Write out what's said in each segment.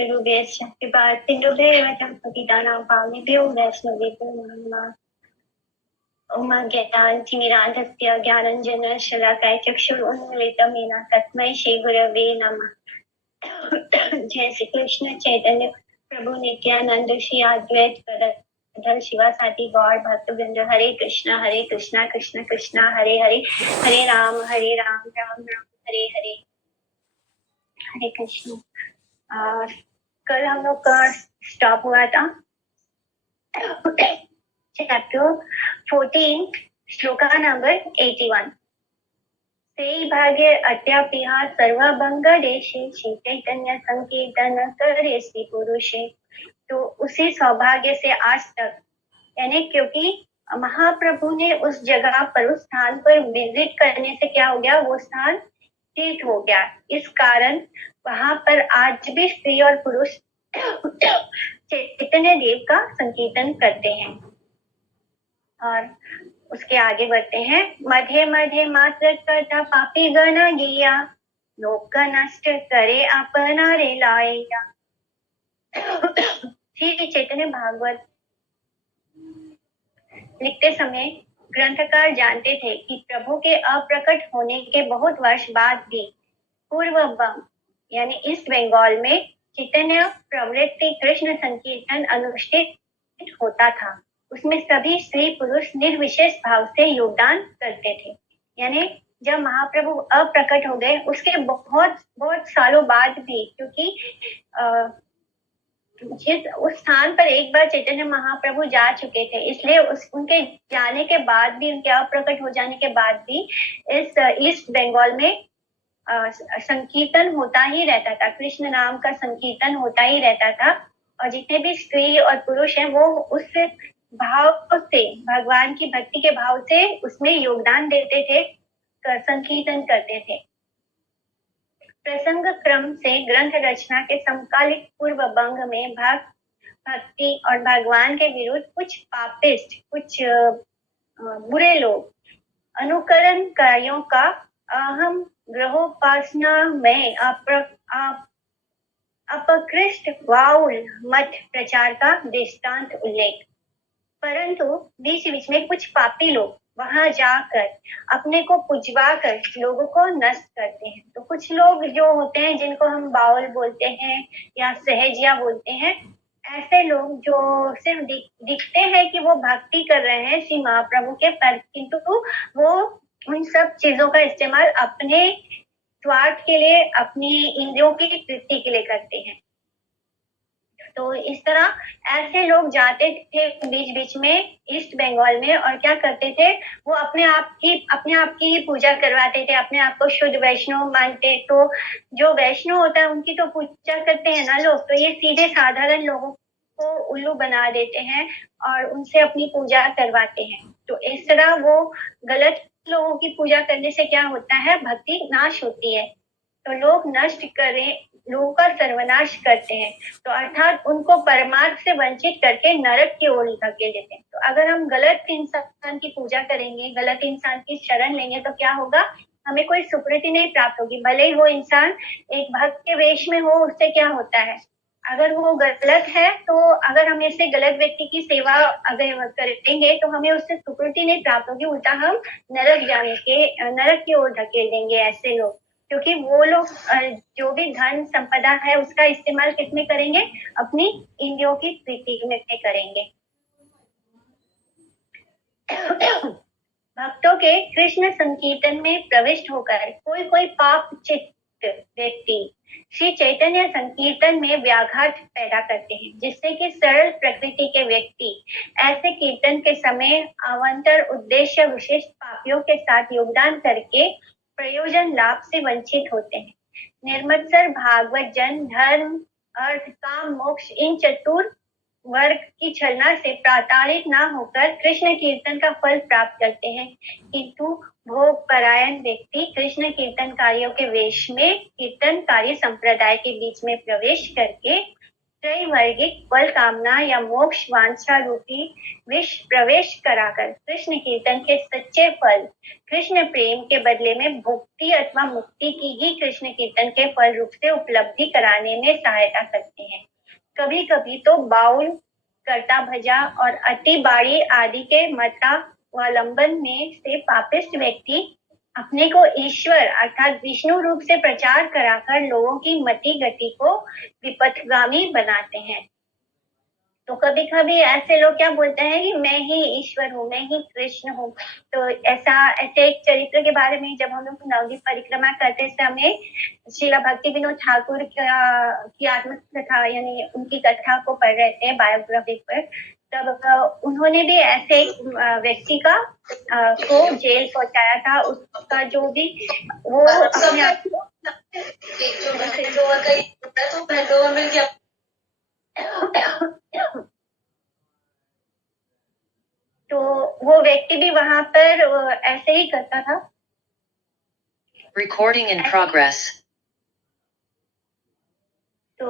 कल्पतरुभ्यश्च कृपासिन्धुभ्येव च पतितानां पावनेभ्यो वैष्णवेभ्यो नमः। उमाज्ञानतिमिरान्धस्य ज्ञानाञ्जनशलाकाय चक्षुरुन्मीलितं येन तस्मै श्रीगुरवे नमः। जय श्री कृष्ण चैतन्य प्रभु नित्यानंद श्री अद्वैत गदाधर शिवासादि गौर भक्तवृंद। हरे कृष्णा कृष्ण कृष्ण हरे हरे, हरे राम राम राम हरे हरे। हरे कृष्ण। कल हम लोग का स्टॉप हुआ था चैप्टर 14 श्लोका नंबर 81। से भाग्य अत्यापिहा सर्वभंग देशे श्री चैतन्य संकीर्तन करे श्री पुरुषे। तो उसी सौभाग्य से आज तक, यानी क्योंकि महाप्रभु ने उस जगह पर, उस स्थान पर विजिट करने से क्या हो गया, वो स्थान तीर्थ हो गया। इस कारण वहां पर आज भी स्त्री और पुरुष चैतन्य देव का संकीर्तन करते हैं। और उसके आगे बढ़ते हैं। मध्य मध्य मात्र करता पापी गण गिया, लोक नष्ट करे अपना रे लाया। श्री चैतन्य भागवत लिखते समय ग्रंथकार जानते थे कि प्रभु के अप्रकट होने के बहुत वर्ष बाद भी पूर्व बंग यानी ईस्ट बंगाल में चैतन्य प्रवृत्ति कृष्ण संकीर्तन अनुष्ठित होता था। उसमें सभी स्त्री पुरुष निर्विशेष भाव से योगदान करते थे। यानी जब महाप्रभु अप्रकट हो गए उसके बहुत बहुत सालों बाद भी, क्योंकि उस स्थान पर एक बार चैतन्य महाप्रभु जा चुके थे, इसलिए उनके जाने के बाद भी, उनके अप्रकट हो जाने के बाद भी इस ईस्ट बंगाल में संकीर्तन होता ही रहता था। कृष्ण नाम का संकीर्तन होता ही रहता था। और जितने भी स्त्री और पुरुष हैं वो उस भाव से, भगवान की भक्ति के भाव से उसमें योगदान देते थे, संकीर्तन करते थे। प्रसंग क्रम से ग्रंथ रचना के समकालिक पूर्व बंग में भक्ति और भगवान के विरुद्ध कुछ पापिस्ट, कुछ बुरे लोग अनुकरण कार्यों का अहम ग्रहोपासना में अपकृष्ट वाउल मत प्रचार का दृष्टांत उल्लेख। परंतु बीच बीच में कुछ पापी लोग वहां जाकर अपने को पुजवा कर लोगों को नष्ट करते हैं। तो कुछ लोग जो होते हैं जिनको हम बाउल बोलते हैं या सहजिया बोलते हैं, ऐसे लोग जो सिर्फ दिखते हैं कि वो भक्ति कर रहे हैं श्री महाप्रभु के, पर किंतु वो उन सब चीजों का इस्तेमाल अपने स्वार्थ के लिए, अपनी इंद्रियों की तृप्ति के लिए करते हैं। तो इस तरह ऐसे लोग जाते थे बीच बीच में ईस्ट बंगाल में और क्या करते थे, वो अपने आप की ही पूजा करवाते थे, अपने आप को शुद्ध वैष्णव मानते। तो जो वैष्णव होता है उनकी तो पूजा करते हैं ना लोग, तो ये सीधे साधारण लोगों को उल्लू बना देते हैं और उनसे अपनी पूजा करवाते हैं। तो इस तरह वो गलत लोगों की पूजा करने से क्या होता है, भक्ति नाश होती है। तो लोग नष्ट करें, लोगों का सर्वनाश करते हैं, तो अर्थात उनको परमार्थ से वंचित करके नरक की ओर धकेल देते हैं। तो अगर हम गलत इंसान की पूजा करेंगे, गलत इंसान की शरण लेंगे, तो क्या होगा, हमें कोई सुकृति नहीं प्राप्त होगी। भले ही वो इंसान एक भक्त के वेश में हो, उससे क्या होता है, अगर वो गलत है तो अगर हम ऐसे गलत व्यक्ति की सेवा अगर करेंगे तो हमें उससे सुकृति नहीं प्राप्त होगी, उल्टा हम नरक की ओर धकेल देंगे ऐसे लोग। क्योंकि वो लोग जो भी धन संपदा है उसका इस्तेमाल किसमें करेंगे, अपनी इंद्रियों की प्रीति में करेंगे। भक्तों के कृष्ण संकीर्तन में प्रविष्ट होकर कोई पाप चित्त व्यक्ति श्री चैतन्य संकीर्तन में व्याघात पैदा करते हैं, जिससे कि सरल प्रकृति के व्यक्ति ऐसे कीर्तन के समय अवंतर उद्देश्य विशिष्ट पापियों के साथ योगदान करके प्रयोजन लाभ से वंचित होते हैं। निर्मत्सर भागवत जन धर्म अर्थ काम मोक्ष इन चतुर वर्ग की छलना से प्रताड़ित न होकर कृष्ण कीर्तन का फल प्राप्त करते हैं, किंतु भोग परायण व्यक्ति कृष्ण कीर्तनकारियों के वेश में कीर्तनकारी संप्रदाय के बीच में प्रवेश करके त्रैवर्गिक बल कामना या मोक्ष वांछा रूपी विष प्रवेश कराकर कृष्ण कीर्तन के सच्चे फल कृष्ण प्रेम के बदले में भुक्ति अथवा मुक्ति की ही कृष्ण कीर्तन के फल रूप से उपलब्धि कराने में सहायता करते हैं। कभी कभी तो बाउल, कर्ता भजा और अति बाड़ी आदि के मतावलंबन में से पापिष्ट व्यक्ति अपने को ईश्वर अर्थात विष्णु रूप से प्रचार कराकर लोगों की मति गति को विपथगामी बनाते हैं। तो कभी कभी ऐसे लोग क्या बोलते हैं कि मैं ही ईश्वर हूँ, मैं ही कृष्ण हूँ। तो ऐसे एक चरित्र के बारे में जब हम लोग नवद्वीप परिक्रमा करते समय श्रीला भक्ति विनोद ठाकुर की आत्मकथा यानी उनकी कथा को पढ़ रहे थे बायोग्राफी पर, तब उन्होंने भी ऐसे एक व्यक्ति का को जेल पहुंचाया था। उसका जो भी वो अपने आप को तो वो व्यक्ति भी वहां पर ऐसे ही करता था। Recording in progress. तो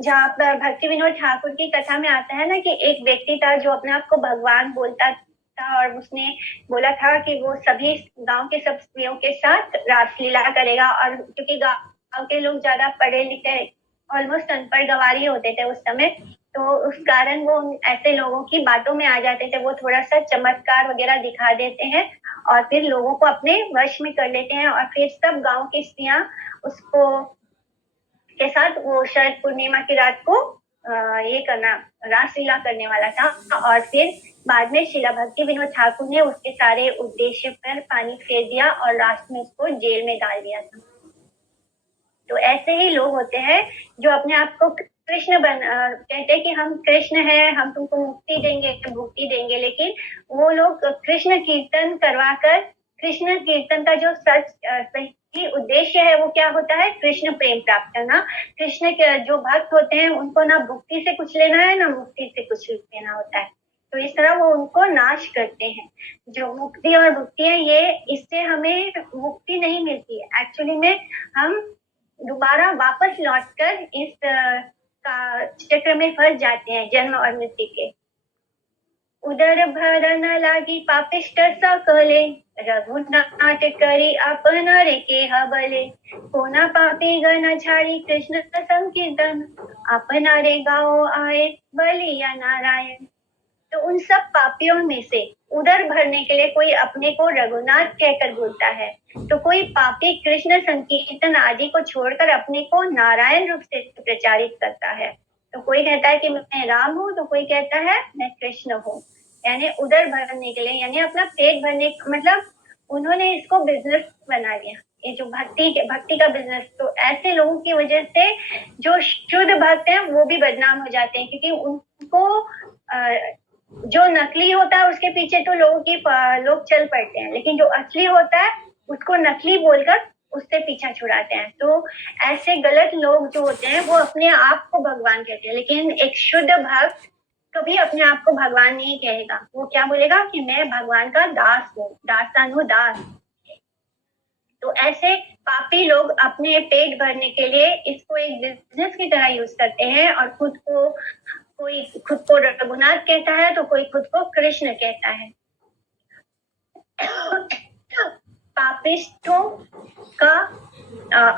जहाँ पर भक्ति विनोद ठाकुर की कथा में आता है ना कि एक व्यक्ति था जो अपने आप को भगवान बोलता था और उसने बोला था कि वो सभी गांव के सब स्त्रियों के साथ रासलीला करेगा। और क्योंकि गांव के लोग ज्यादा पढ़े लिखे ऑलमोस्ट अनपढ़ गंवार ही होते थे उस समय, तो उस कारण वो ऐसे लोगों की बातों में आ जाते थे। वो थोड़ा सा चमत्कार वगैरह दिखा देते हैं और फिर लोगों को अपने वश में कर लेते हैं। और फिर सब गांव की स्त्रियां उसको के साथ वो शरद पूर्णिमा की रात को ये करना रासलीला करने वाला था। और फिर बाद में श्रीला भक्ति विनोद ठाकुर ने उसके सारे उद्देश्य पर पानी फेर दिया और लास्ट में उसको जेल में डाल दिया था। तो ऐसे ही लोग होते हैं जो अपने आप को कृष्ण कहते हैं कि हम कृष्ण हैं, हम तुमको मुक्ति देंगे, भुक्ति देंगे, लेकिन वो लोग कृष्ण कीर्तन करवाकर कृष्ण कीर्तन का जो सही उद्देश्य है वो क्या होता है, कृष्ण प्रेम प्राप्त करना। कृष्ण के जो भक्त होते हैं उनको ना भुक्ति से कुछ लेना है ना मुक्ति से कुछ लेना होता है। तो इस तरह वो उनको नाश करते हैं। जो मुक्ति और भुक्ति है ये इससे हमें मुक्ति नहीं मिलती है, एक्चुअली में हम दोबारा वापस लौटकर इस का चक्र में फंस जाते हैं जन्म और मृत्यु के। उदर भरन लागी पापिष्ट सकले रघुनाथ करी अपना रे के हबले कोना पापी गण छाड़ी कृष्ण संकीर्तन अपना रे गाओ आए बलिया नारायण। तो उन सब पापियों में से उदर भरने के लिए कोई अपने को रघुनाथ कहकर बोलता है, तो कोई पापी कृष्ण संकीर्तन आदि को छोड़कर अपने को नारायण रूप से प्रचारित करता है। तो कोई कहता है कि मैं राम हूँ, तो कोई कहता है मैं कृष्ण हूँ। यानी उदर भरने के लिए यानी अपना पेट भरने, मतलब उन्होंने इसको बिजनेस बना लिया, ये जो भक्ति का बिजनेस। तो ऐसे लोगों की वजह से जो शुद्ध भक्त हैं वो भी बदनाम हो जाते हैं, क्योंकि उनको जो नकली होता है उसके पीछे तो लोग चल पड़ते हैं, लेकिन जो असली होता है उसको नकली बोलकर उससे पीछा छुड़ाते हैं। तो ऐसे गलत लोग जो होते हैं वो अपने आप को भगवान कहते हैं, लेकिन एक शुद्ध भक्त कभी अपने आप को भगवान नहीं कहेगा। वो क्या बोलेगा कि मैं भगवान का दास हूँ, दासानुदास। तो ऐसे पापी लोग अपने पेट भरने के लिए इसको एक बिजनेस की तरह यूज करते हैं और कोई खुद को रघुनाथ कहता है तो कोई खुद को कृष्ण कहता है। पापिष्ठों का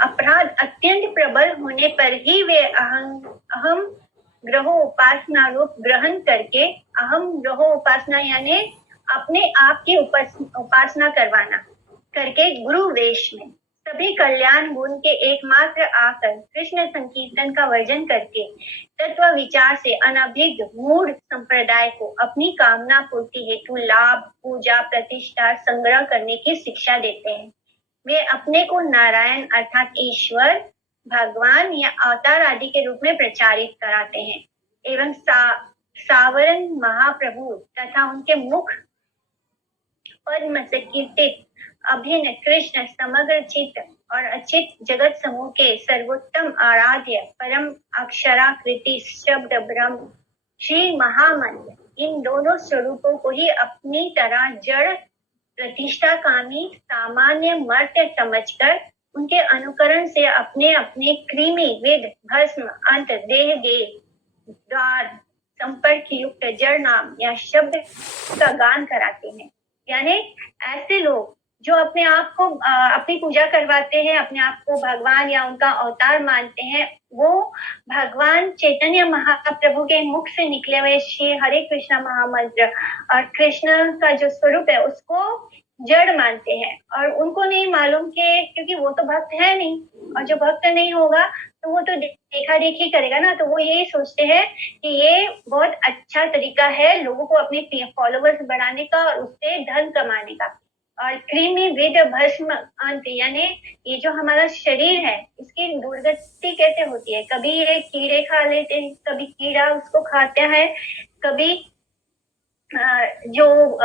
अपराध अत्यंत प्रबल होने पर ही वे अहम ग्रहो उपासना रूप ग्रहण करके, अहम ग्रहो उपासना यानी अपने आप की उपासना करवाना करके गुरु वेश में सभी कल्याण गुण के एकमात्र आकर कृष्ण संकीर्तन का वर्जन करके तत्व विचार से अनभिज्ञ मूढ़ संप्रदाय को अपनी कामना पूर्ति हेतु लाभ, पूजा, प्रतिष्ठा संग्रह करने की शिक्षा देते हैं। वे अपने को नारायण अर्थात ईश्वर, भगवान या अवतार आदि के रूप में प्रचारित कराते हैं एवं सावरण महाप्रभु तथा उनके मुख पद्म से कीर्तित अभिन्न कृष्ण समग्र चित्त और अचित जगत समूह के सर्वोत्तम आराध्य परम अक्षराकृति शब्द ब्रह्म श्री महामंत्र, इन दोनों स्वरूपों को ही अपनी तरह जड़ प्रतिष्ठा कामी सामान्य मर्त्य समझकर उनके अनुकरण से अपने अपने कृमि विद भस्म अंत देह गे द्वार संपर्क युक्त जड़ नाम या शब्द का गान कराते हैं। यानी ऐसे लोग जो अपने आप को अपनी पूजा करवाते हैं, अपने आप को भगवान या उनका अवतार मानते हैं, वो भगवान चैतन्य महाप्रभु के मुख से निकले हुए श्री हरे कृष्णा महामंत्र और कृष्ण का जो स्वरूप है उसको जड़ मानते हैं। और उनको नहीं मालूम कि क्योंकि वो तो भक्त है नहीं, और जो भक्त नहीं होगा तो वो तो देखा देखी करेगा ना, तो वो यही सोचते हैं कि ये बहुत अच्छा तरीका है लोगों को अपने फॉलोवर्स बढ़ाने का और उससे धन कमाने का। और कृमि विद भस्म अंत, यानी ये जो हमारा शरीर है इसकी दुर्गति कैसे होती है, कभी ये कीड़े खा लेते हैं, कभी कीड़ा उसको खाता है, कभी जो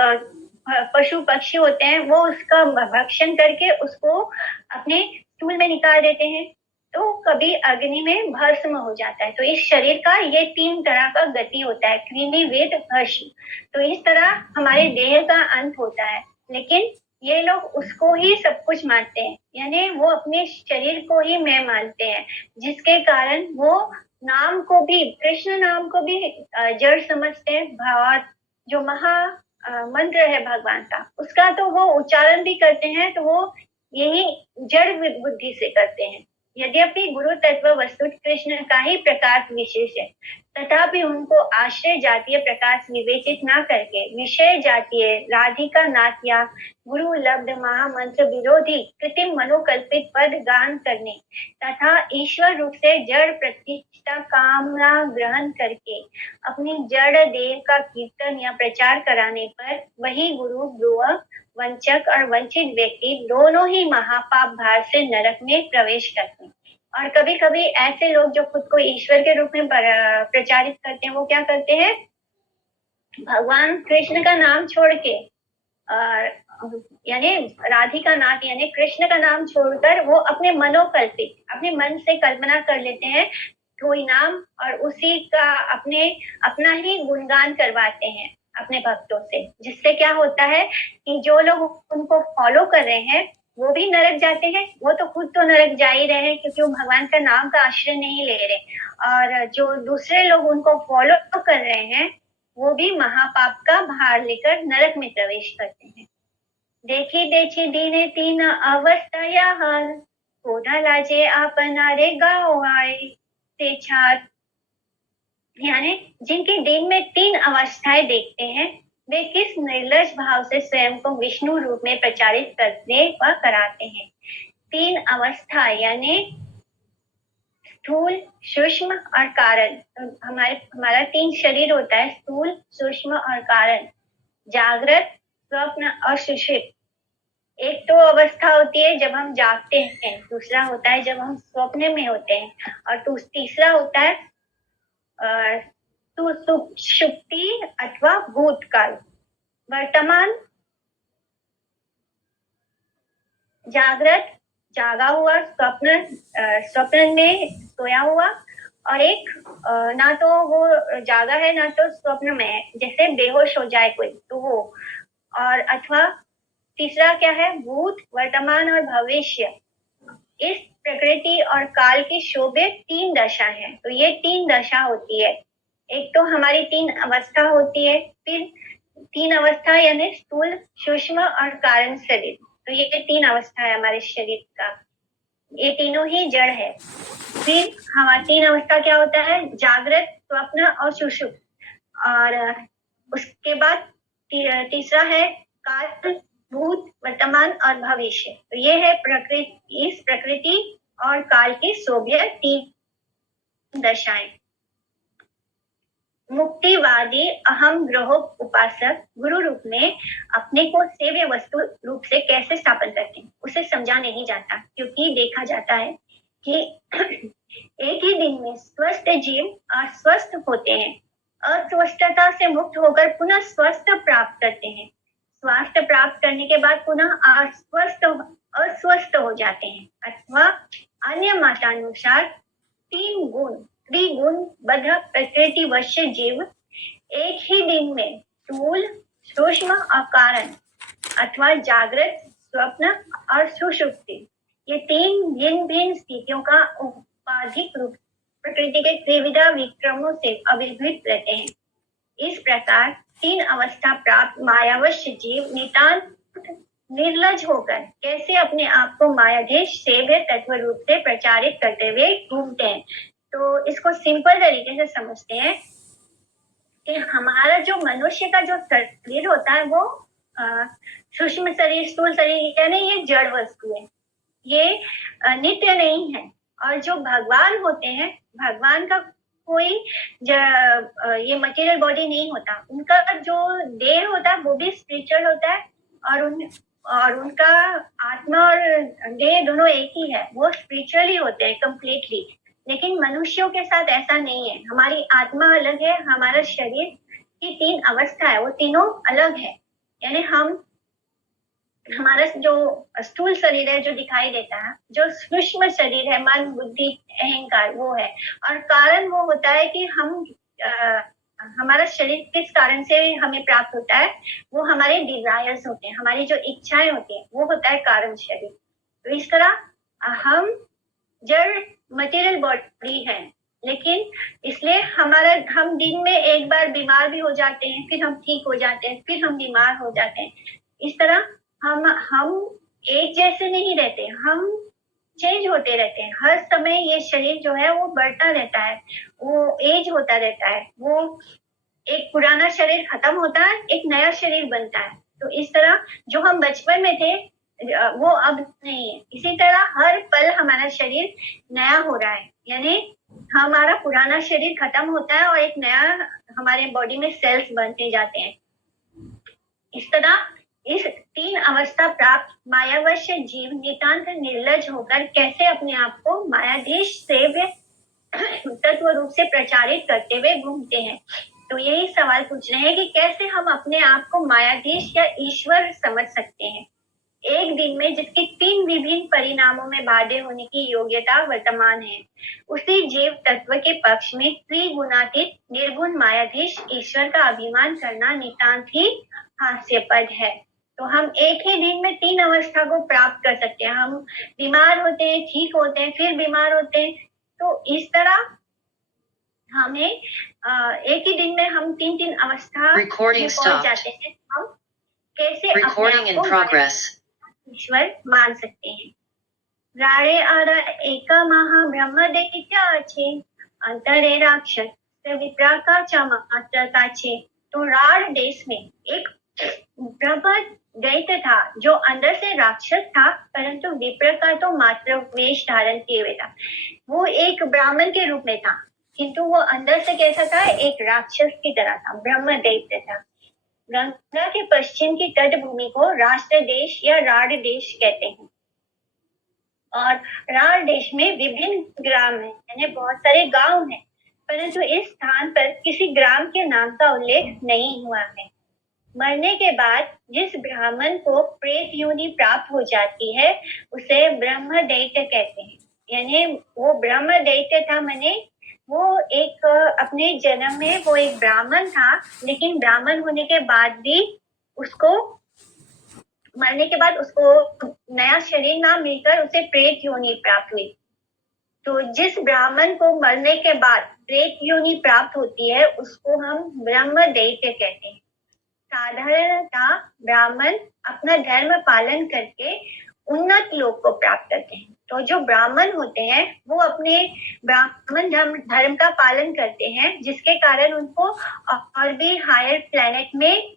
पशु पक्षी होते हैं वो उसका भक्षण करके उसको अपने स्टूल में निकाल देते हैं, तो कभी अग्नि में भस्म हो जाता है। तो इस शरीर का ये 3 तरह का गति होता है, कृमि वेद भस्म। तो इस तरह हमारे देह का अंत होता है, लेकिन ये लोग उसको ही सब कुछ मानते हैं, यानी वो अपने शरीर को ही मैं मानते हैं, जिसके कारण वो नाम को भी, कृष्ण नाम को भी जड़ समझते हैं। भावार्थ जो महा मंत्र है भगवान का, उसका तो वो उच्चारण भी करते हैं, तो वो यही जड़ बुद्धि से करते हैं। यद्यपि गुरु तत्व वस्तु कृष्ण का ही प्रकाश विशेष है, तथापि उनको आश्रय जातीय प्रकाश विवेचित न करके विषय जातीय राधिका नाथ या गुरु लब्ध महामंत्र विरोधी कृत्रिम मनोकल्पित पद गान करने तथा ईश्वर रूप से जड़ प्रतिष्ठा कामना ग्रहण करके अपनी जड़ देव का कीर्तन या प्रचार कराने पर वही गुरु ब्रुव वंचक और वंचित व्यक्ति दोनों ही महापाप भार से नरक में प्रवेश करते हैं। और कभी कभी ऐसे लोग जो खुद को ईश्वर के रूप में प्रचारित करते हैं, वो क्या करते हैं, भगवान कृष्ण का नाम छोड़ के यानी राधिका नाथ यानी कृष्ण का नाम छोड़कर वो अपने मनोकल्पित, अपने मन से कल्पना कर लेते हैं कोई नाम, और उसी का अपना ही गुणगान करवाते हैं अपने भक्तों से, जिससे क्या होता है कि जो लोग उनको फॉलो कर रहे हैं वो भी नरक जाते हैं। वो तो खुद तो नरक जा ही रहे हैं क्योंकि वो भगवान का नाम का आश्रय नहीं ले रहे, और जो दूसरे लोग उनको फॉलो कर रहे हैं वो भी महापाप का भार लेकर नरक में प्रवेश करते हैं। देखी देखी दीने 3 अवस्था या हाल, कोधा लाजे आपना रे गाओ आए से छात। यानी जिनके दिन में 3 अवस्थाएं देखते हैं, वे किस निर्लज भाव से स्वयं को विष्णु रूप में प्रचारित करते व कराते हैं। 3 अवस्था यानी स्थूल, सूक्ष्म और कारण। तो हमारा 3 शरीर होता है, स्थूल, सूक्ष्म और कारण, जागृत, स्वप्न और सुषुप्त। एक तो अवस्था होती है जब हम जागते हैं, दूसरा होता है जब हम स्वप्न में होते हैं, और तीसरा होता है सुषुप्ति अथवा भूतकाल। वर्तमान जागृत, जागा हुआ, स्वप्न में सोया हुआ, और एक ना तो वो जागा है ना तो स्वप्न में है, जैसे बेहोश हो जाए कोई तो वो, और अथवा तीसरा क्या है, भूत, वर्तमान और भविष्य। इस प्रकृति और काल की शोभे 3 दशा है। तो ये 3 दशा होती है। एक तो हमारी 3 अवस्था होती है, फिर 3 अवस्था यानी स्थूल, सूक्ष्म और कारण शरीर। तो ये 3 अवस्था है हमारे शरीर का, ये तीनों ही जड़ है। फिर हमारी 3 अवस्था क्या होता है, जागृत, स्वप्न और सुषुप्त। और उसके बाद तीसरा है काल, भूत, वर्तमान और भविष्य। तो ये है इस प्रकृति और काल की शोभ्य 3 दशाएं। मुक्तिवादी अहम ग्रहो उपासक गुरु रूप में अपने को सेव्य वस्तु रूप से कैसे स्थापन करते हैं, उसे समझा नहीं जाता, क्योंकि देखा जाता है कि एक ही दिन में स्वस्थ जीव अस्वस्थ होते हैं, अस्वस्थता से मुक्त होकर पुनः स्वस्थ प्राप्त करते हैं, स्वास्थ्य प्राप्त करने के बाद पुनः अस्वस्थ हो जाते हैं, अथवा अन्य मतानुसार 3 गुण त्रिगुण बद्ध प्रकृति वश्य जीव एक ही दिन में स्थूल, सूक्ष्म और कारण अथवा जागृत, स्वप्न और सुषुप्ति ये तीन भिन्न भिन्न स्थितियों का उपाधिक रूप प्रकृति के त्रिविधा विक्रमों से अभिभूत रहते हैं। इस प्रकार तीन अवस्था प्राप्त मायावश जीव नितांत निर्लज होकर कैसे अपने आप को मायाधीश सेव्य तत्व रूप से प्रचारित करते हुए घूमते हैं। तो इसको सिंपल तरीके से समझते हैं कि हमारा जो मनुष्य का जो शरीर होता है वो सूक्ष्म शरीर, स्थूल शरीर, यानी ये जड़ वस्तु है, ये नित्य नहीं है। और जो भगवान होते हैं, भगवान का कोई ये मटेरियल बॉडी नहीं होता, उनका जो देह होता है वो भी स्पिरिचुअल होता है, और उनका आत्मा और देह दोनों एक ही है, वो स्पिरिचुअली होते हैं कंप्लीटली। लेकिन मनुष्यों के साथ ऐसा नहीं है, हमारी आत्मा अलग है, हमारा शरीर की तीन अवस्था है, वो तीनों अलग है। यानी हमारा जो स्थूल शरीर है जो दिखाई देता है, जो सूक्ष्म शरीर है, मन बुद्धि अहंकार, वो है। और कारण वो होता है कि हमारा शरीर किस कारण से हमें प्राप्त होता है, वो हमारे डिजायर्स होते हैं, हमारी जो इच्छाएं होती हैं, वो होता है कारण शरीर। तो इस तरह हम जड़ मटेरियल बॉडी है, लेकिन इसलिए हम दिन में एक बार बीमार भी हो जाते हैं, फिर हम ठीक हो जाते हैं, फिर हम बीमार हो जाते हैं। इस तरह हम एक जैसे नहीं रहते, हम चेंज होते रहते हैं। हर समय ये शरीर जो है वो बढ़ता रहता है, वो एज होता रहता है, वो एक पुराना शरीर खत्म होता है, एक नया शरीर बनता है। तो इस तरह जो हम बचपन में थे वो अब नहीं है। इसी तरह हर पल हमारा शरीर नया हो रहा है, यानी हमारा पुराना शरीर खत्म होता है और एक नया हमारे बॉडी में सेल्स बनते जाते हैं। इस तरह इस तीन अवस्था प्राप्त मायावश जीव नितांत निर्लज होकर कैसे अपने आप को मायाधीश सेव्य तत्व रूप से प्रचारित करते हुए घूमते हैं। तो यही सवाल पूछ रहे हैं कि कैसे हम अपने आप को मायाधीश या ईश्वर समझ सकते हैं, एक दिन में जिसकी तीन विभिन्न परिणामों में बाधे होने की योग्यता वर्तमान है। उसी जीव तत्व के पक्ष में त्रिगुणातीत निर्गुण मायाधीश ईश्वर का अभिमान करना नितांत ही हास्यपद है। तो हम एक ही दिन में तीन अवस्था को प्राप्त कर सकते हैं। हम बीमार होते हैं, ठीक होते हैं, फिर बीमार होते हैं। तो इस तरह हमें एक ही दिन में हम तीन तीन अवस्था में पहुंच जाते हैं। हम कैसे अपने आप को ईश्वर मान सकते हैं। राड़े आरा एका महा ब्रह्म दैत्याचे अंतरे राक्षस विप्राकाचा मात्रकाचे। तो राड़ देश में एक ब्रह्म दैत्य था जो अंदर से राक्षस था, परंतु विप्र का तो मात्र वेश धारण किए हुए था। वो एक ब्राह्मण के रूप में था, किंतु वो अंदर से कैसा था, एक राक्षस की तरह था, ब्रह्म दैत्य था। गंगा के पश्चिम की तटभूमि को राष्ट्र देश या राड़ देश कहते हैं। और राड़ देश में विभिन्न ग्राम है, यानी बहुत सारे गांव हैं, परंतु इस स्थान पर किसी ग्राम के नाम का उल्लेख नहीं हुआ है। मरने के बाद जिस ब्राह्मण को प्रेत योनि प्राप्त हो जाती है उसे ब्रह्म दैत्य कहते हैं। यानी वो ब्रह्म दैत्य था, माने वो एक अपने जन्म में वो एक ब्राह्मण था, लेकिन ब्राह्मण होने के बाद भी उसको मरने के बाद उसको नया शरीर ना मिलकर उसे प्रेत योनि प्राप्त हुई। तो जिस ब्राह्मण को मरने के बाद प्रेत योनि प्राप्त होती है उसको हम ब्रह्म दैत्य कहते हैं। साधारणतः ब्राह्मण अपना धर्म पालन करके उन्नत लोक को प्राप्त करते हैं। तो जो ब्राह्मण होते हैं वो अपने ब्राह्मण धर्म का पालन करते हैं, जिसके कारण उनको और भी हायर प्लेनेट में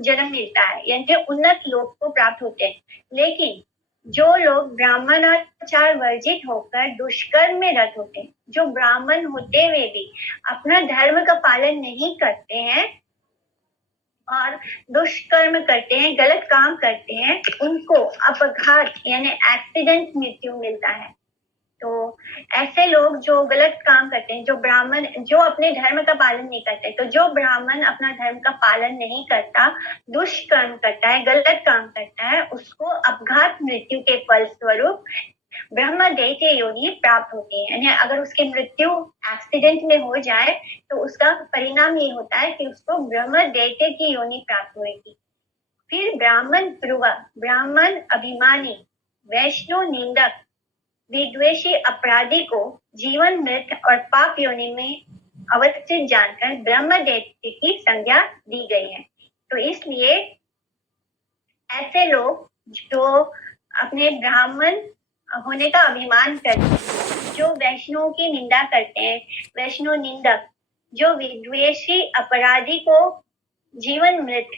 जन्म मिलता है, यानी उन्नत लोक को प्राप्त होते हैं। लेकिन जो लोग ब्राह्मणाचार वर्जित होकर दुष्कर्म में रत होते हैं, जो ब्राह्मण होते हुए भी अपना धर्म का पालन नहीं करते हैं और दुष्कर्म करते हैं, गलत काम करते हैं, उनको अपघात यानी एक्सीडेंट मृत्यु मिलता है। तो ऐसे लोग जो गलत काम करते हैं, जो ब्राह्मण जो अपने धर्म का पालन नहीं करते, तो जो ब्राह्मण अपना धर्म का पालन नहीं करता, दुष्कर्म करता है, गलत काम करता है, उसको अपघात मृत्यु के फल स्वरूप ब्रह्म दैत्य योनि प्राप्त होती है। यानी अगर उसकी मृत्यु एक्सीडेंट में हो जाए तो उसका परिणाम ये होता है कि उसको ब्रह्म दैत्य की योनि प्राप्त होगी। फिर ब्राह्मण प्रुव, ब्राह्मण अभिमानी, वैष्णव निंदक विद्वेषी अपराधी को जीवन मृत और पाप योनि में अवस्थित जानकर ब्रह्म दैत्य की संज्ञा दी गई है। तो इसलिए ऐसे लोग जो अपने ब्राह्मण होने का अभिमान करते हैं, जो वैष्णव की निंदा करते हैं, वैष्णव निंदक, जो विद्वेषी अपराधी को जीवन मृत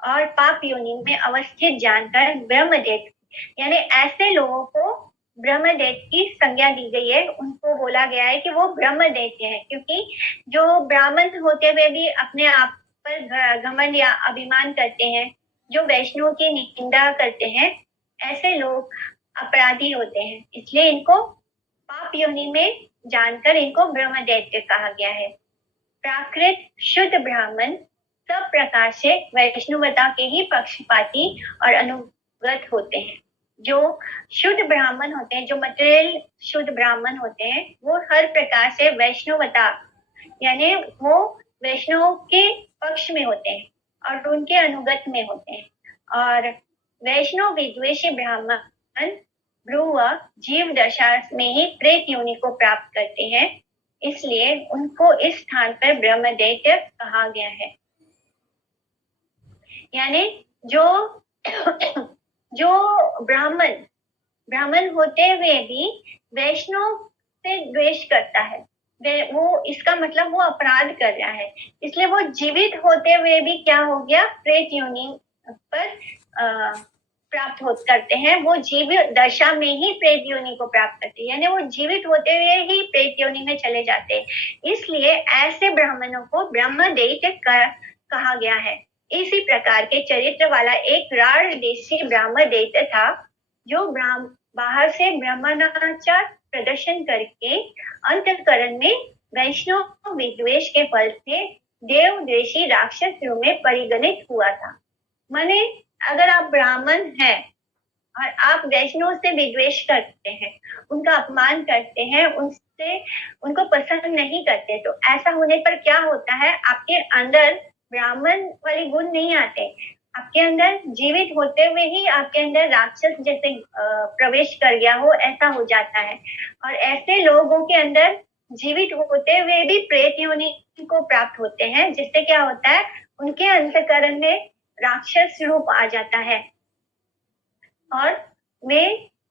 और पाप योनि में अवस्थित जानकर ब्रह्मदैत्य, यानी ऐसे लोगों को ब्रह्मदैत्य की संज्ञा दी गई है। उनको बोला गया है कि वो ब्रह्मदैत्य है, क्योंकि जो ब्राह्मण होते हुए भी अपने आप पर घमंड या अभिमान करते हैं, जो वैष्णव की निंदा करते हैं, ऐसे लोग अपराधी होते हैं। इसलिए इनको पाप योनि में जानकर इनको ब्रह्मदैत्य कहा गया है। प्राकृत शुद्ध ब्राह्मण सब प्रकार से वैष्णवता के ही पक्षपाती और अनुगत होते हैं। जो शुद्ध ब्राह्मण होते हैं, जो मटेरियल शुद्ध ब्राह्मण होते हैं, वो हर प्रकार से वैष्णवता यानी वो वैष्णव के पक्ष में होते हैं और उनके अनुगत में होते हैं। और वैष्णव विद्वेषी ब्राह्मण ध्रुव जीव दशा में ही प्रेत योनि को प्राप्त करते हैं, इसलिए उनको इस स्थान पर ब्रह्मदैत्य कहा गया है। यानी जो जो ब्राह्मण होते हुए भी वैष्णव से द्वेष करता है, वो इसका मतलब वो अपराध कर रहा है, इसलिए वो जीवित होते हुए भी क्या हो गया, प्रेत योनि पर प्राप्त करते हैं। वो जीवित दशा में ही प्रेत योनि को प्राप्त करते हैं, यानी वो जीवित होते हुए ही प्रेत योनि में चले जाते हैं। इसलिए ऐसे ब्राह्मणों को ब्रह्मदैत्य कहा गया है। इसी प्रकार के चरित्र वाला एक राढ़ देशी ब्रह्मदैत्य था, जो बाहर से ब्राह्मणाचार प्रदर्शन करके अंतःकरण में वैष्णव विद्वेष के फल से देव द्वेषी राक्षस रूप में परिगणित हुआ था। माने अगर आप ब्राह्मण हैं और आप वैष्णव से विद्वेष करते हैं, उनका अपमान करते हैं, उनको पसंद नहीं करते, तो ऐसा होने पर क्या होता है, आपके अंदर ब्राह्मण वाले गुण नहीं आते, आपके अंदर जीवित होते हुए ही आपके अंदर राक्षस जैसे प्रवेश कर गया हो, ऐसा हो जाता है। और ऐसे लोगों के अंदर जीवित होते हुए भी प्रेत योनि को प्राप्त होते हैं, जिससे क्या होता है, उनके अंतःकरण में राक्षस रूप आ जाता है और वे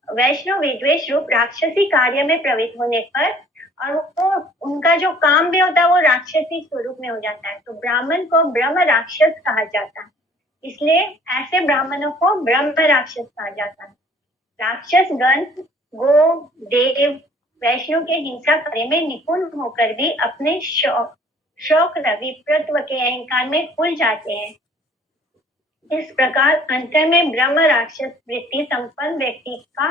वैष्णव विद्वेष रूप राक्षसी कार्य में प्रवृत्त होने पर और वो उनका जो काम भी होता है वो राक्षसी स्वरूप में हो जाता है। तो ब्राह्मण को ब्रह्म राक्षस कहा जाता है, इसलिए ऐसे ब्राह्मणों को ब्रह्म राक्षस कहा जाता है। राक्षस गण गो देव वैष्णव के हिंसा कार्य में निपुण होकर भी अपने शौक विप्रत्व के अहंकार में खुल जाते हैं। इस प्रकार अंतर में ब्रह्म राक्षस वृत्ति संपन्न व्यक्ति का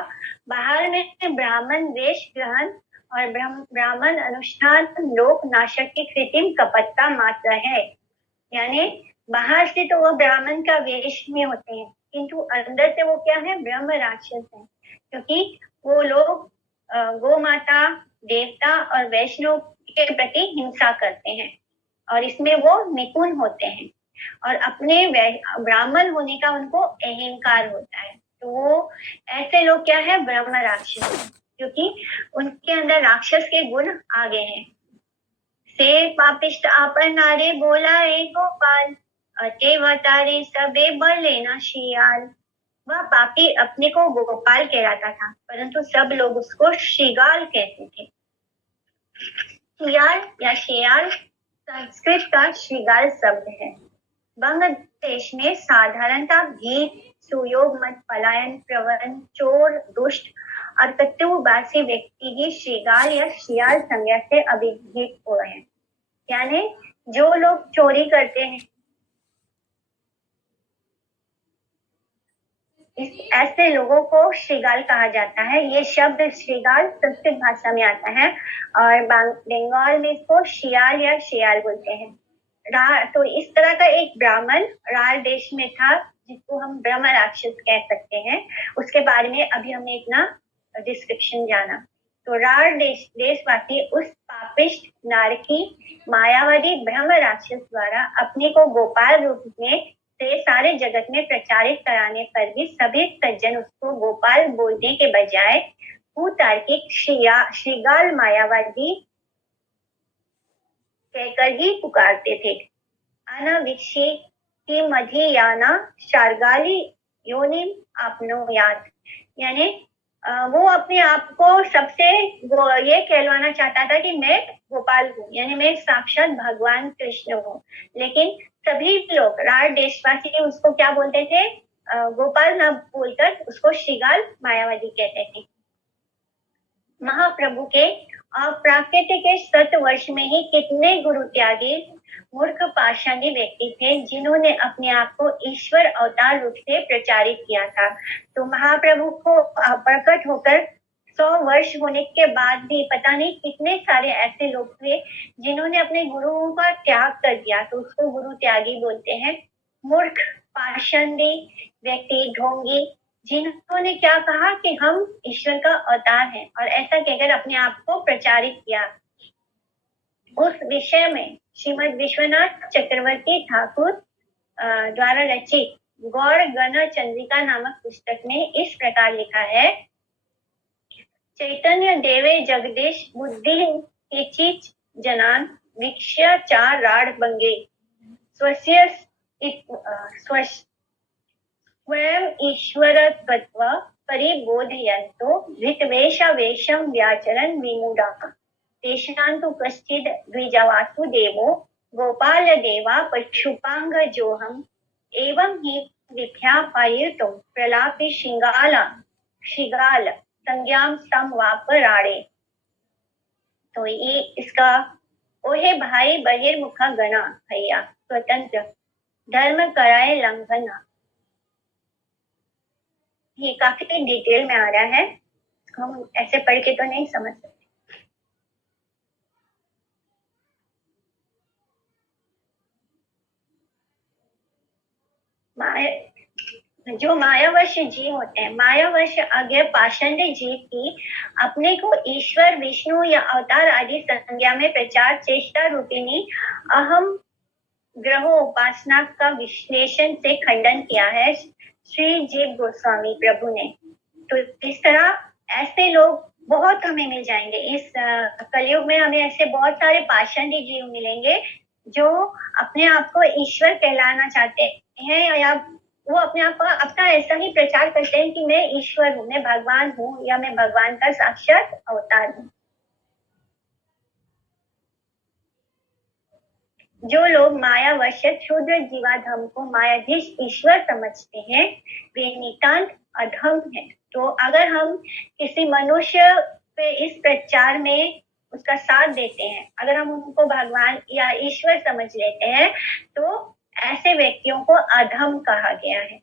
बाहर में ब्राह्मण वेश ग्रहण और ब्राह्मण अनुष्ठान लोक नाशक की कृत्रिम कपटता मात्र है। यानी बाहर से तो वो ब्राह्मण का वेश में होते हैं, किंतु अंदर से वो क्या है, ब्रह्म राक्षस है, क्योंकि वो लोग गौ माता, देवता और वैष्णव के प्रति हिंसा करते हैं और इसमें वो निपुण होते हैं और अपने ब्राह्मण होने का उनको अहंकार होता है। तो वो ऐसे लोग क्या है, ब्रह्म राक्षस है, क्योंकि उनके अंदर राक्षस के गुण आ गए हैं। से पापिष्ट आपन नारे बोला ए गोपाल, अतेवतारे सबे बले न शियाल। वह पापी अपने को गोपाल कहलाता था, परंतु सब लोग उसको श्रीगाल कहते थे। शियाल या शियाल संस्कृत का श्रीगाल शब्द है। बांग्लादेश में साधारणतः भीत, सुयोग मत, पलायन प्रवण, चोर, दुष्ट और कट्टुबासी व्यक्ति ही श्रीगाल या शियाल संज्ञा से अभिहित हुए हैं। यानी जो लोग चोरी करते हैं, ऐसे लोगों को श्रीगाल कहा जाता है। ये शब्द श्रीगाल संस्कृत भाषा में आता है और बंगाल में इसको शियाल या शियाल बोलते हैं। तो इस तरह का एक ब्राह्मण राल देश में था, जिसको हम ब्रह्म राक्षस कह सकते हैं। उसके बारे में अभी हमने इतना डिस्क्रिप्शन जाना। तो राल देशवासी उस पापिष्ट नारकी मायावादी ब्रह्म राक्षस द्वारा अपने को गोपाल रूप में से सारे जगत में प्रचारित कराने पर भी सभी सज्जन उसको गोपाल बोलने के बजाय कुतार्किक श्रीगाल मायावादी कहकर ही पुकारते थे। अनाविक्षी की मधियाना शार्गाली योनिम आपनोयात, यानी वो अपने आप को सबसे ये कहलवाना चाहता था कि मैं गोपाल हूँ, यानी मैं साक्षात भगवान कृष्ण हूँ। लेकिन सभी लोग राज देशवासी उसको क्या बोलते थे, गोपाल न बोलकर उसको श्रीगाल मायावादी कहते थे। महाप्रभु के अप्राकृतिक 7 वर्ष में ही कितने गुरु त्यागी मूर्ख पाषाणी व्यक्ति थे जिन्होंने अपने आप को ईश्वर अवतार रूप से प्रचारित किया था। तो महाप्रभु को प्रकट होकर 100 वर्ष होने के बाद भी पता नहीं कितने सारे ऐसे लोग थे जिन्होंने अपने गुरुओं का त्याग कर दिया, तो उसको गुरु त्यागी बोलते हैं। मूर्ख पाषाणी व्यक्ति, ढोंगी, जिन्होंने क्या कहा कि हम ईश्वर का अवतार हैं और ऐसा कहकर अपने आप को प्रचारित किया। उस विषय में श्रीमद विश्वनाथ चक्रवर्ती ठाकुर द्वारा रचित गौड़ गण चंद्रिका नामक पुस्तक में इस प्रकार लिखा है, चैतन्य देवे जगदीश बुद्धि केचिच जनान वीक्ष्य चार राड बंगे स्वस्य स्वयं ईश्वरत्व परिबोधयन्तो धृतवेषावेशं व्याचरन् विमूढाः तेषां तु कश्चिद् द्विजवासु देवो गोपाल देवा पशुपांगजोहम् एवं ही विख्यापायितुं प्रलापि श्रृगाल संज्ञां समवापराणे। तो ये इसका ओहे भाई बहिर्मुखा गणा भैया स्वतंत्र धर्म कराए लंघना, ये काफी डिटेल में आ रहा है, हम ऐसे पढ़ के तो नहीं समझ सकते। जो मायावश जीव होते हैं, मायावश अज्ञ पाषंड जीव की अपने को ईश्वर, विष्णु या अवतार आदि संज्ञा में प्रचार चेष्टा रूपिणी अहम ग्रहो उपासना का विश्लेषण से खंडन किया है श्री जीव गोस्वामी प्रभु ने। तो इस तरह ऐसे लोग बहुत हमें मिल जाएंगे इस कलयुग में। हमें ऐसे बहुत सारे पाषंडी जीव मिलेंगे जो अपने आप को ईश्वर कहलाना चाहते हैं या वो अपने आप का अपना ऐसा ही प्रचार करते हैं कि मैं ईश्वर हूँ, मैं भगवान हूँ या मैं भगवान का साक्षात अवतार हूँ। जो लोग मायावश क्षुद्र जीवाधम को मायाधीश ईश्वर समझते हैं वे नितांत अधम है। तो अगर हम किसी मनुष्य पे इस प्रचार में उसका साथ देते हैं, अगर हम उनको भगवान या ईश्वर समझ लेते हैं, तो ऐसे व्यक्तियों को अधम कहा गया है।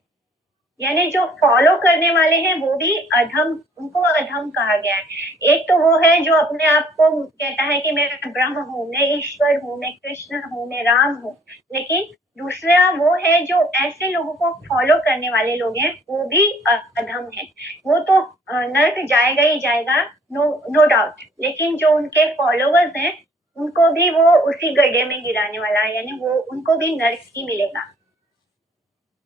यानी जो फॉलो करने वाले हैं वो भी अधम, उनको अधम कहा गया है। एक तो वो है जो अपने आप को कहता है कि मैं ब्रह्म हूँ, मैं ईश्वर हूँ, मैं कृष्ण हूँ, मैं राम हूँ, लेकिन दूसरा वो है जो ऐसे लोगों को फॉलो करने वाले लोग हैं, वो भी अधम है। वो तो नर्क जाएगा ही जाएगा, नो डाउट, लेकिन जो उनके फॉलोवर्स हैं उनको भी वो उसी गड्ढे में गिराने वाला है, यानी वो उनको भी नर्क ही मिलेगा।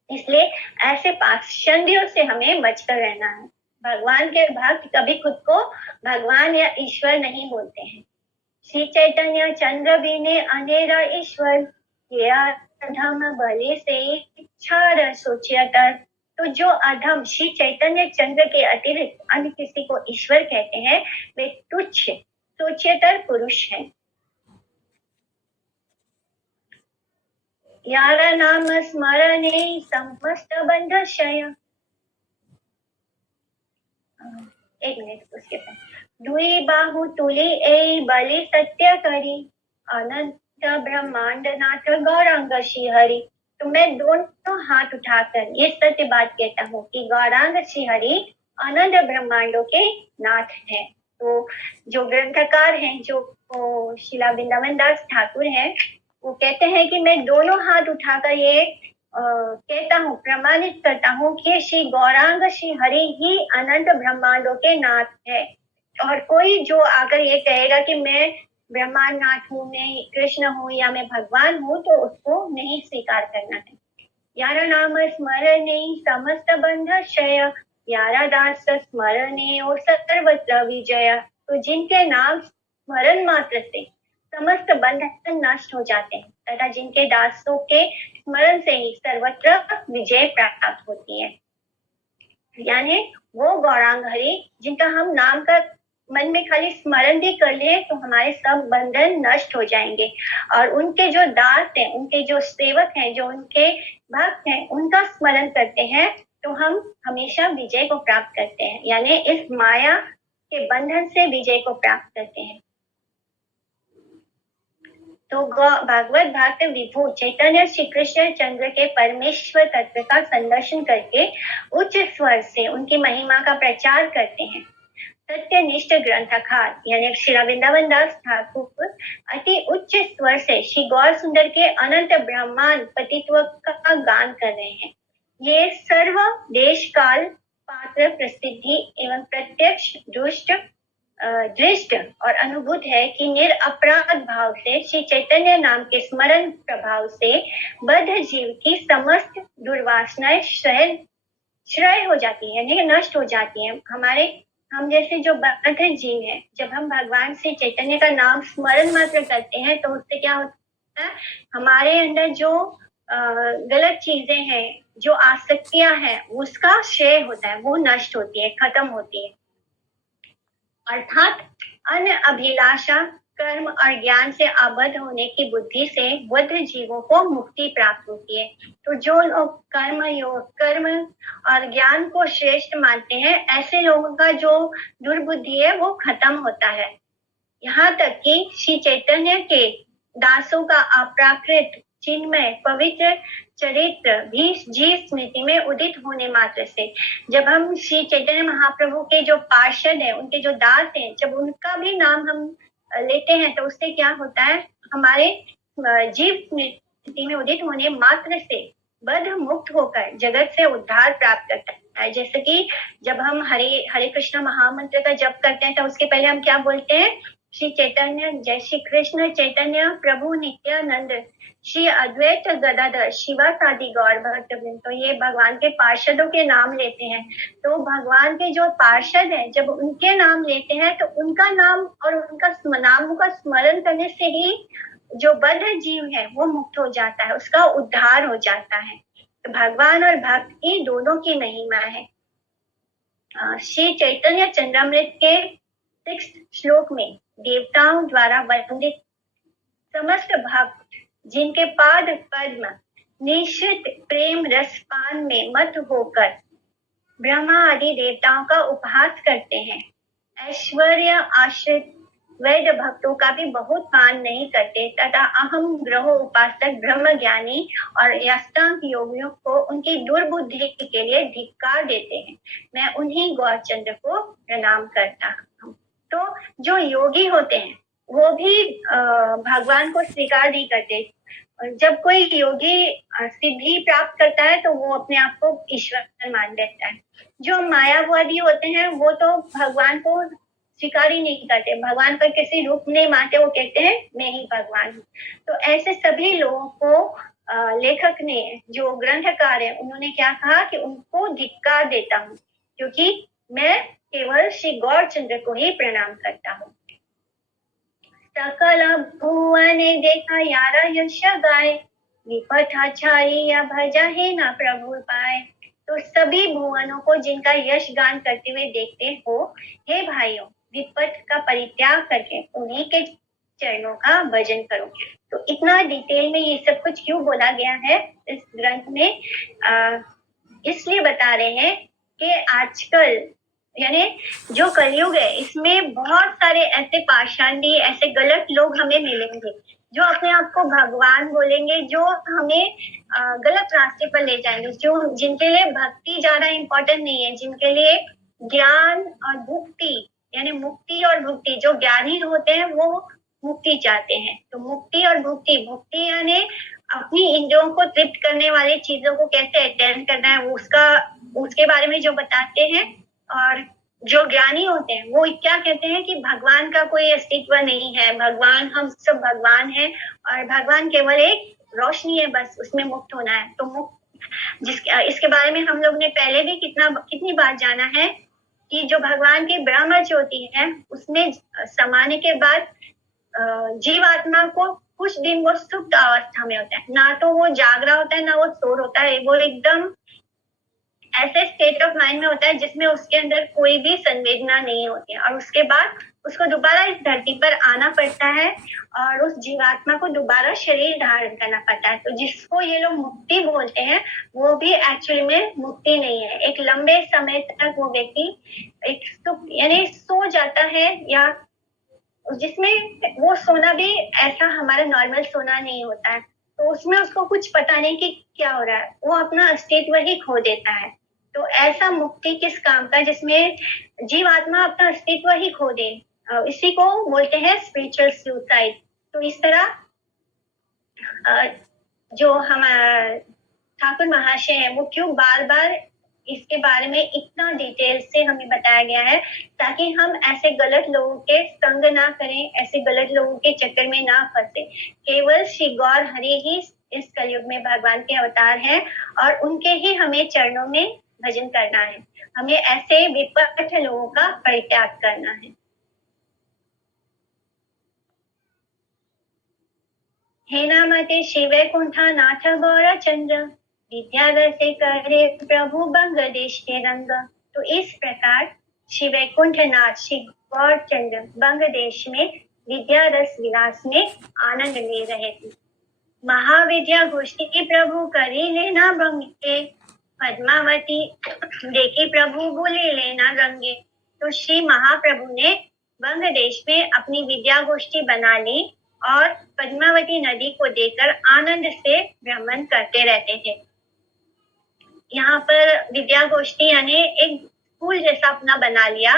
इसलिए ऐसे पाषंडियों से हमें बचकर रहना है। भगवान के भक्त कभी खुद को भगवान या ईश्वर नहीं बोलते हैं। श्री चैतन्य चंद्र भी ने अनेरा ईश्वर ये अधम बले से इच्छा सोचियतर। तो जो अधम श्री चैतन्य चंद्र के अतिरिक्त अन्य किसी को ईश्वर कहते हैं वे तुच्छ सोचियतर पुरुष हैं। यारा नाम स्मरणे समस्त बंधशय। एक मिनट उसके बाद दुई बाहु तुली ए बलि सत्य करी अनंत ब्रह्मांड नाथ गौरांग श्रीहरि। तो मैं दोनों हाथ उठाकर ये सत्य बात कहता हूँ कि गौरांग श्रीहरि अनंत ब्रह्मांडों के नाथ हैं। तो जो ग्रंथकार हैं, जो शिला वृंदावन दास ठाकुर हैं, वो कहते हैं कि मैं दोनों हाथ उठाकर ये कहता हूँ, प्रमाणित करता हूँ कि श्री गौरांग श्री हरि ही अनंत ब्रह्मांडों के नाथ है। और कोई जो आकर ये कहेगा कि मैं ब्रह्मांड नाथ हूँ, मैं कृष्ण हूँ या मैं भगवान हूँ, तो उसको नहीं स्वीकार करना है। यारा नाम स्मरणे समस्त बंध क्षय, यारा दास स्मरणे और सर्वत्र विजय। तो जिनके नाम स्मरण मात्र से समस्त बंधन नष्ट हो जाते हैं तथा जिनके दासों के स्मरण से ही सर्वत्र विजय प्राप्त होती है। यानी वो गौरांग हरि जिनका हम नाम का मन में खाली स्मरण भी कर लिए तो हमारे सब बंधन नष्ट हो जाएंगे, और उनके जो दास हैं, उनके जो सेवक हैं, जो उनके भक्त हैं, उनका स्मरण करते हैं तो हम हमेशा विजय को प्राप्त करते हैं, यानी इस माया के बंधन से विजय को प्राप्त करते हैं। तो भागवत भक्त विभु चैतन्य श्री कृष्ण चंद्र के परमेश्वर तत्व का संदर्शन करके उच्च स्वर से उनकी महिमा का प्रचार करते हैं। सत्यनिष्ठ ग्रंथकार यानी श्री वृंदावन दास ठाकुर अति उच्च स्वर से श्री गौर सुंदर के अनंत ब्रह्मांड पतित्व का गान कर रहे हैं। ये सर्व देश काल पात्र प्रसिद्धि एवं प्रत्यक्ष दृष्ट और अनुभूत है कि निरअपराध भाव से श्री चैतन्य नाम के स्मरण प्रभाव से बद्ध जीव की समस्त दुर्वासनाएं श्रय हो जाती है, यानी नष्ट हो जाती है। हम जैसे जो बद्ध जीव है, जब हम भगवान श्री चैतन्य का नाम स्मरण मात्र करते हैं तो उससे क्या होता है, हमारे अंदर जो गलत चीजें हैं, जो आसक्तियां हैं, उसका क्षय होता है, वो नष्ट होती है, खत्म होती है। अर्थात अन्य अभिलाषा कर्म और ज्ञान से आबद्ध होने की बुद्धि से बद्ध जीवों को मुक्ति प्राप्त होती है। तो जो लोग कर्म और ज्ञान को श्रेष्ठ मानते हैं, ऐसे लोगों का जो दुर्बुद्धि है वो खत्म होता है। यहाँ तक कि श्री चैतन्य के दासों का अप्राकृत चिन्मय पवित्र चरित्र भी जीव स्मृति में उदित होने मात्र से, जब हम श्री चैतन्य महाप्रभु के जो पार्षद हैं, उनके जो दास हैं, जब उनका भी नाम हम लेते हैं तो उससे क्या होता है, हमारे जीव स्मृति में उदित होने मात्र से बद्ध मुक्त होकर जगत से उद्धार प्राप्त करता है। जैसे कि जब हम हरे कृष्ण महामंत्र का जप करते हैं तो उसके पहले हम क्या बोलते हैं, श्री चैतन्य जय श्री कृष्ण चैतन्य प्रभु नित्यानंद श्री अद्वैत गदाधर शिवासादि गौर भक्तवृंद। तो ये भगवान के पार्षदों के नाम लेते हैं। तो भगवान के जो पार्षद हैं, जब उनके नाम लेते हैं तो उनका नाम और उनका नाम का स्मरण करने से ही जो बद्ध जीव है वो मुक्त हो जाता है, उसका उद्धार हो जाता है। तो भगवान और भक्त की दोनों की महिमा है। श्री चैतन्य चंद्रामृत के 6 श्लोक में देवताओं द्वारा वंदित समस्त भक्त जिनके पाद पद्म निश्चित प्रेम रसपान में मत होकर ब्रह्मा आदि देवताओं का उपहास करते हैं, ऐश्वर्य आश्रित वैध भक्तों का भी बहुत पान नहीं करते तथा अहम ग्रह उपासक ब्रह्म ज्ञानी और अष्टांग योगियों को उनकी दुर्बुद्धि के लिए धिक्कार देते हैं। मैं उन्हीं गौरचंद्र को प्रणाम करता हूँ। तो जो योगी होते हैं वो भी भगवान को स्वीकार नहीं करते। जब कोई योगी सिद्धि प्राप्त करता है तो वो अपने आप को ईश्वर मान लेता है। जो मायावादी होते हैं वो तो भगवान को स्वीकार ही नहीं करते, भगवान का किसी रूप नहीं मानते, वो कहते हैं मैं ही भगवान हूँ। तो ऐसे सभी लोगों को लेखक ने, जो ग्रंथकार है, उन्होंने क्या कहा कि उनको धिक्कार देता हूँ, क्योंकि मैं केवल श्री गौरचंद्र को ही प्रणाम करता हूँ। सकल भुवन देखा यारा यश गाय, विपथाचारी या भजा है ना प्रभु पाए। तो सभी भुवनों को जिनका यश गान करते हुए देखते हो, हे भाइयों, विपथ का परित्याग करके उन्हीं के चरणों का भजन करो। तो इतना डिटेल में ये सब कुछ क्यों बोला गया है इस ग्रंथ में, इसलिए बता रहे हैं कि आजकल यानी जो कलयुग है, इसमें बहुत सारे ऐसे पाषांडी, ऐसे गलत लोग हमें मिलेंगे जो अपने आप को भगवान बोलेंगे, जो हमें गलत रास्ते पर ले जाएंगे, जो जिनके लिए भक्ति ज्यादा इम्पोर्टेंट नहीं है, जिनके लिए ज्ञान और मुक्ति यानी मुक्ति और भुक्ति, जो ज्ञानी होते हैं वो मुक्ति चाहते हैं। तो मुक्ति और भुक्ति यानी अपनी इंद्रियों को तृप्त करने वाली चीजों को कैसे अटेंड करना है, उसके बारे में जो बताते हैं। और जो ज्ञानी होते हैं वो क्या कहते हैं कि भगवान का कोई अस्तित्व नहीं है, भगवान, हम सब भगवान हैं और भगवान केवल एक रोशनी है, बस उसमें मुक्त होना है। तो इसके बारे में हम लोग ने पहले भी कितनी बार जाना है कि जो भगवान की ब्रह्म ज्योति है उसमें समाने के बाद जीवात्मा को कुछ दिन वो सुप्त अवस्था में होता है, ना तो वो जाग रहा होता है ना वो सो होता है, वो एकदम ऐसे स्टेट ऑफ माइंड में होता है जिसमें उसके अंदर कोई भी संवेदना नहीं होती है, और उसके बाद उसको दोबारा इस धरती पर आना पड़ता है और उस जीवात्मा को दोबारा शरीर धारण करना पड़ता है। तो जिसको ये लोग मुक्ति बोलते हैं वो भी एक्चुअली में मुक्ति नहीं है। एक लंबे समय तक वो व्यक्ति यानी सो जाता है, या जिसमें वो सोना भी ऐसा हमारा नॉर्मल सोना नहीं होता है, तो उसमें उसको कुछ पता नहीं कि क्या हो रहा है, वो अपना अस्तित्व ही खो देता है। तो ऐसा मुक्ति किस काम का जिसमें जीवात्मा अपना अस्तित्व ही खो दे, इसी को बोलते हैं स्पिरिचुअल सुसाइड। तो इस तरह जो हमारा ठाकुर महाशय है वो क्यों बार बार इसके बारे में इतना डिटेल से हमें बताया गया है, ताकि हम ऐसे गलत लोगों के संग ना करें, ऐसे गलत लोगों के चक्कर में ना फंसे। केवल श्री गौर हरि ही इस कलयुग में भगवान के अवतार हैं और उनके ही हमें चरणों में भजन करना है। हमें ऐसे विपक्ष लोगों का परित्याग करना है। हे नामते श्री वैकुंठा नाथ गौर चंद्र विद्याधर से करे प्रभु बंग देश के रंग। तो इस प्रकार श्री वैकुंठ नाथ श्री गौर चंद्र बंग देश में विद्यारस विलास में आनंद ले रहे थे। महाविद्या गोष्ठी की प्रभु करी लेना बंग के, पद्मावती देखी प्रभु बोले लेना गंगे। तो श्री महाप्रभु ने बंग देश में अपनी विद्या गोष्ठी बना ली और पद्मावती नदी को देखकर आनंद से भ्रमण करते रहते थे। यहाँ पर विद्या गोष्ठी यानी एक स्कूल जैसा अपना बना लिया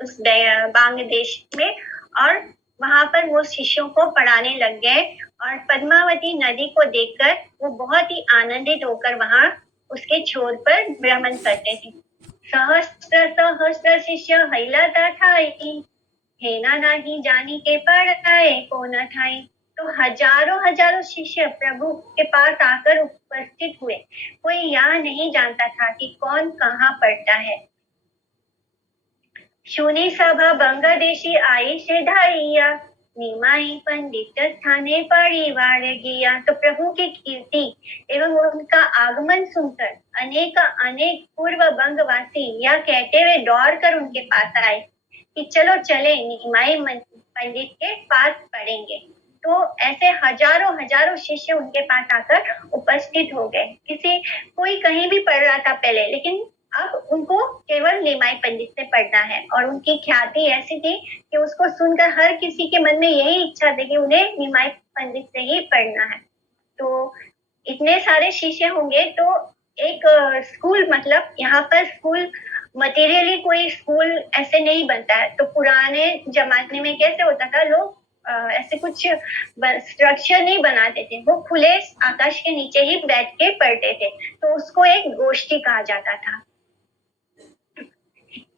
उस बांग्लादेश में, और वहां पर वो शिष्यों को पढ़ाने लग गए। और पद्मावती नदी को देखकर वो बहुत ही आनंदित होकर वहां उसके छोर पर भ्रमण करते थे। सहस्त्र सहस्त्र शिष्य हैलाता ठाई, हेना नाही जानी के पढ़ाए को न ठाई। तो हजारों हजारों शिष्य प्रभु के पास आकर उपस्थित हुए। कोई यह नहीं जानता था कि कौन कहाँ पढ़ता है। सुनी सभा बंगदेशी आई से धाइया, निमाई पंडित स्थाने परिवार गिया। तो प्रभु की कीर्ति एवं उनका आगमन सुनकर अनेक पूर्व बंगवासी यह कहते हुए दौड़ कर उनके पास आए कि चलो चले निमाई पंडित के पास पढ़ेंगे। तो ऐसे हजारों हजारों शिष्य उनके पास आकर उपस्थित हो गए। कोई कहीं भी पढ़ रहा था पहले, लेकिन अब उनको केवल निमाई पंडित से पढ़ना है। और उनकी ख्याति ऐसी थी कि उसको सुनकर हर किसी के मन में यही इच्छा थी कि उन्हें निमाई पंडित से ही पढ़ना है। तो इतने सारे शिष्य होंगे तो एक स्कूल, मतलब यहाँ पर स्कूल मटेरियली कोई स्कूल ऐसे नहीं बनता है। तो पुराने जमाने में कैसे होता था, लोग ऐसे कुछ स्ट्रक्चर नहीं बनाते थे, वो खुले आकाश के नीचे ही बैठ के पढ़ते थे। तो उसको एक गोष्ठी कहा जाता था।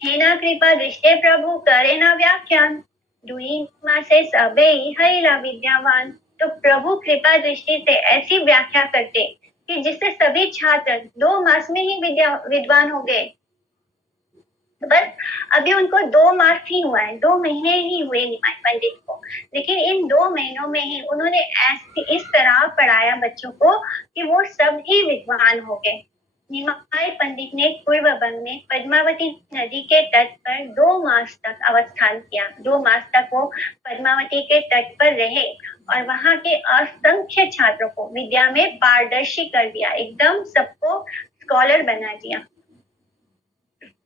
हेना कृपा दृष्टि प्रभु करे ना व्याख्यान, दुई मासे सबे हैला विद्यावान। तो प्रभु कृपा दृष्टि से ऐसी व्याख्या करते कि जिससे सभी छात्र 2 मास में ही विद्वान हो गए। बस अभी उनको 2 मास ही हुआ है, 2 महीने ही हुए निमाई पंडित को, लेकिन इन 2 महीनों में ही उन्होंने इस तरह पढ़ाया बच्चों को कि वो सब ही विद्वान हो गए। निमाई पंडित ने पूर्व बंग में पद्मावती नदी के तट पर 2 मास तक अवस्थान किया। 2 मास तक वो पद्मावती के तट पर रहे और वहां के असंख्य छात्रों को विद्या में पारदर्शी कर दिया, एकदम सबको स्कॉलर बना दिया।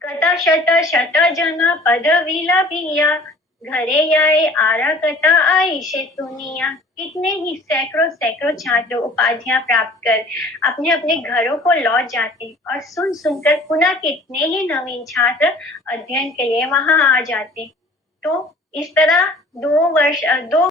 कथा शत शत जना पदवी लाभिया, घरे आए आरा कथा आई से सुनिया। कितने ही सैकड़ों छात्र उपाधियां प्राप्त कर अपने अपने घरों को लौट जाते और सुन सुनकर पुनः कितने ही नवीन छात्र अध्ययन के लिए वहां आ जाते। तो इस तरह 2